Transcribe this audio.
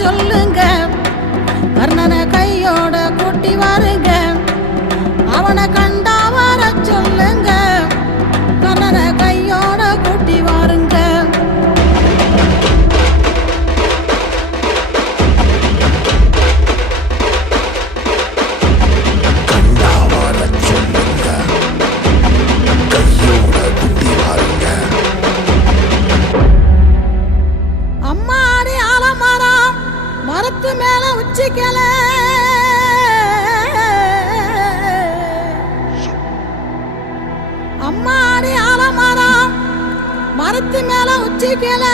சொல்லுங்க, கர்ணனை கையோட கூட்டி வாருங்க. அவனை கண்டா வர சொல்லுங்க, கர்ணனை கையோட கூட்டி வாருங்க. அம்மாடி ஆலமரம் மரத்து மேல உச்சிக்கல, அம்மாடி ஆலமரம் மரத்து மேல உச்சிக்கல.